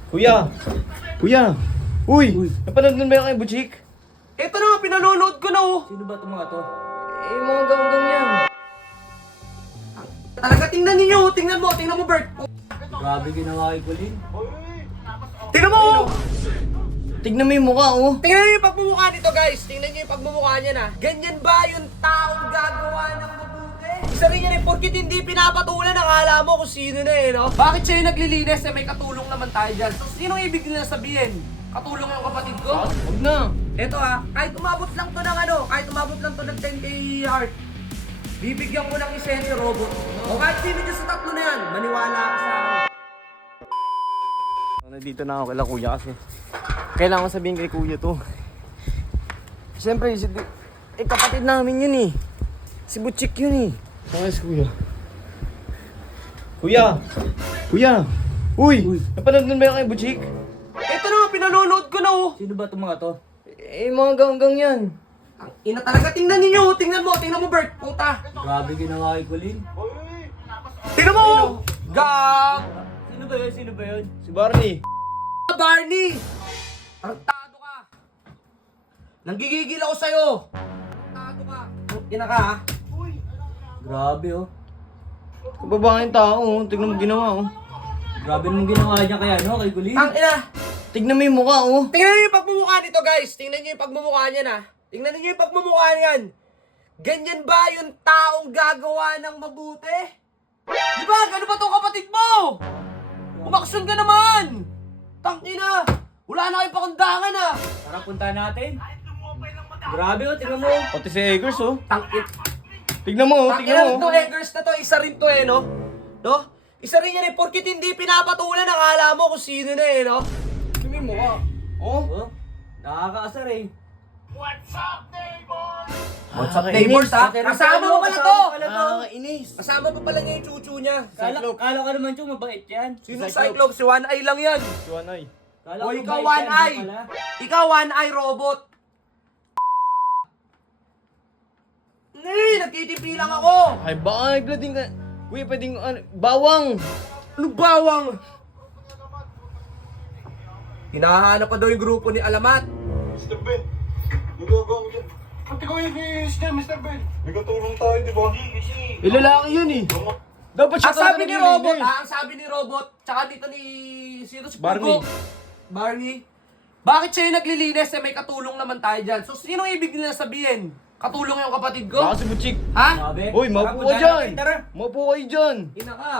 Kuya! Kuya! Uy! Napanood nun ba yung kay Butchik? Ito na, pinanonood ko na oh. Sino ba itong mga to? Eh, mga ganggang yan. Talaga, tingnan mo, Bert. Grabe ginawa kay Colin. Tingnan mo! Tignan mo yung mukha, oh. Tingnan niyo yung pagmumukha nito, guys. Tingnan niyo yung pagmumukha niya na. Ganyan ba yung taong gagawa ng mabuti? Isa rin yan eh, porkit hindi pinapatulan, akala mo kung sino na eh, no? Bakit siya yung naglilinis eh, may katulong naman tayo dyan. So, sinong ibig nila sabihin? Katulong yung kapatid ko? Huwag na. Eto kahit umabot lang to ng kahit umabot lang to ng 10k heart, bibigyan ko ng isa yung robot. O kahit sino dyan sa tatlo na yan, maniwala ka sa akin. Nandito na ako kay Kuya kasi kailangan sabihin kay Kuya to. Siyempre, kapatid namin yun eh. Si Butchik yun eh. Saan si Kuya? Kuya! Kuya! Uy! Napanood nun ba yung kay Butchik? Eto na, pinanonood ko na oh. Sino ba itong mga to? Eh, mga ganggang yan. Ang ina talaga, tingnan mo Bert, puta. Grabe ginawa kay Colin. Tingnan mo! Gag! Sino ba yun? Si Barney. Barney! Tarantado ka! Nanggigigil ako sa'yo! Tarantado ka! Ina ka ha? Grabe oh. Kababaeng tao, oh. Tignan mo ginawa, oh. Grabe mong ginawa niya kay kay Colin. Ang ina! Tignan mo yung mukha, oh. Tingnan niyo yung pagmumukha nito, guys. Tingnan niyo yung pagmumukha niya na. Tingnan niyo yung pagmumukha niyan. Ganyan ba yung taong gagawa ng mabuti? Di ba? Gano ba tong kapatid mo? Umaksyon ka naman! Tangina! Wala na kayong pakundangan ah! Tara, punta natin. Grabe oh, tingnan mo. Pati si Eggers, oh. Tangin! Tignan mo, oh. Tignan Tangina mo. to, Eggers na to. Isa rin to eh, no? No? Isa rin yan eh. Porkit hindi pinapatulan, akala mo kung sino na eh, no? Tignan mo yung mukha. Oh. Oh, nakakaasar eh. What's up, Neighbors, neighbors ha? Kasama mo pala to! Nakakainis. Kasama pa pala niya yung chuchu niya. Kala ka naman Chong, mabait yan. Sino Cyclops? Si One Eye lang yan. Si Wanay. Kala O ko ikaw mabait One yan, Eye. di pala. Ikaw One Eye robot. Nagtitipi lang ako. Ay, baka naglading ka. Kuya, pwedeng, bawang. Anong bawang? Hinahanap pa daw yung grupo ni Alamat. Mr. Ben, nagagawa mo dyan. Pati ko yung niya, Mr. Ben. May katulong tayo, di ba? Eh, lalaki yun eh. Dapat siya Ang sabi talaga ni Robot, naglilinis. ang sabi ni Robot, tsaka dito ni sino si Barney. Pugo? Barney. Bakit siya yung naglilinis eh may katulong naman tayo dyan? So sinong ibig nila sabihin? Katulong yung kapatid ko? Baka si Butchik. Ha? Grabe. Uy, Tara, maupo punta ka dyan. natin, Tara. Maupo kayo dyan. Ina ka.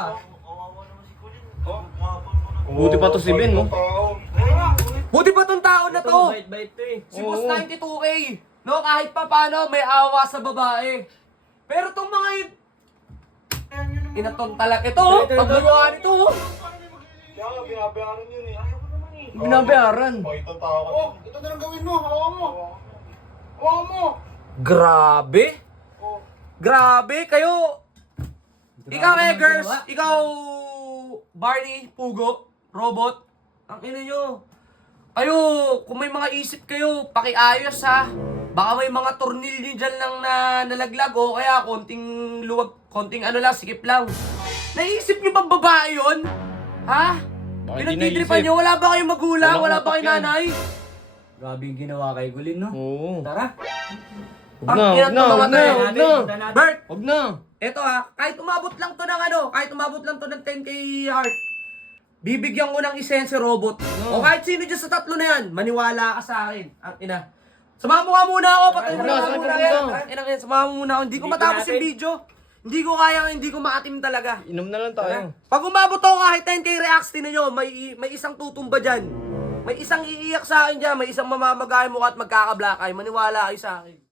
Buti pa to si Ben, no? Buti ba tong tao na Ito, to? mabait-bait to eh. Si Boss Oo. 92K. No, kahit pa paano may awa sa babae. Pero tong mga yun, inaton talaga ito, pagmumukha nito. Kaya nga, binabayaran yun eh. Binabayaran. Pakitang tao ka. Oh, ito na lang gawin mo. Hawakan mo. Hawakan mo. Grabe. Grabe, kayo. Ikaw, naman Eggers. ginawa. Ikaw, Barney, Pugo, Robot. Ang ina nyo. Kayo, kung may mga isip kayo, pakiayos ha. Baka may mga tornilyo dyan lang na nalaglag o kaya konting luwag, konting ano lang, sikip lang. Naisip nyo bang babae yun? Ha? Baka di Pinagtitripan naisip. nyo, wala ba kayong magulang? Walang Wala ba utak kayong yan. nanay? Grabe yung ginawa kay Colin, no? Oo. Tara. Huwag na, huwag na, huwag na, huwag na. Bert, Huwag na. eto kahit umabot lang to ng kahit umabot lang to ng 10k heart, bibigyan ko ng isense robot. O kahit sino dyan sa tatlo na yan, maniwala ka sa akin. Ang ina. Samahan mo nga muna ako, patay mo Wala, na saan muna ka yan. muna? Ina, samahan mo muna ako. Hindi ko Dito matapos natin. yung video. Hindi ko kaya, hindi ko maatim talaga. Inom na lang tayo. Pag umabot ako kahit 10k reacts, tinan nyo, may isang tutumba dyan. May isang iiyak sa akin dyan, may isang mamamagay mo at magkaka-black eye. Maniwala kayo sa akin.